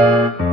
you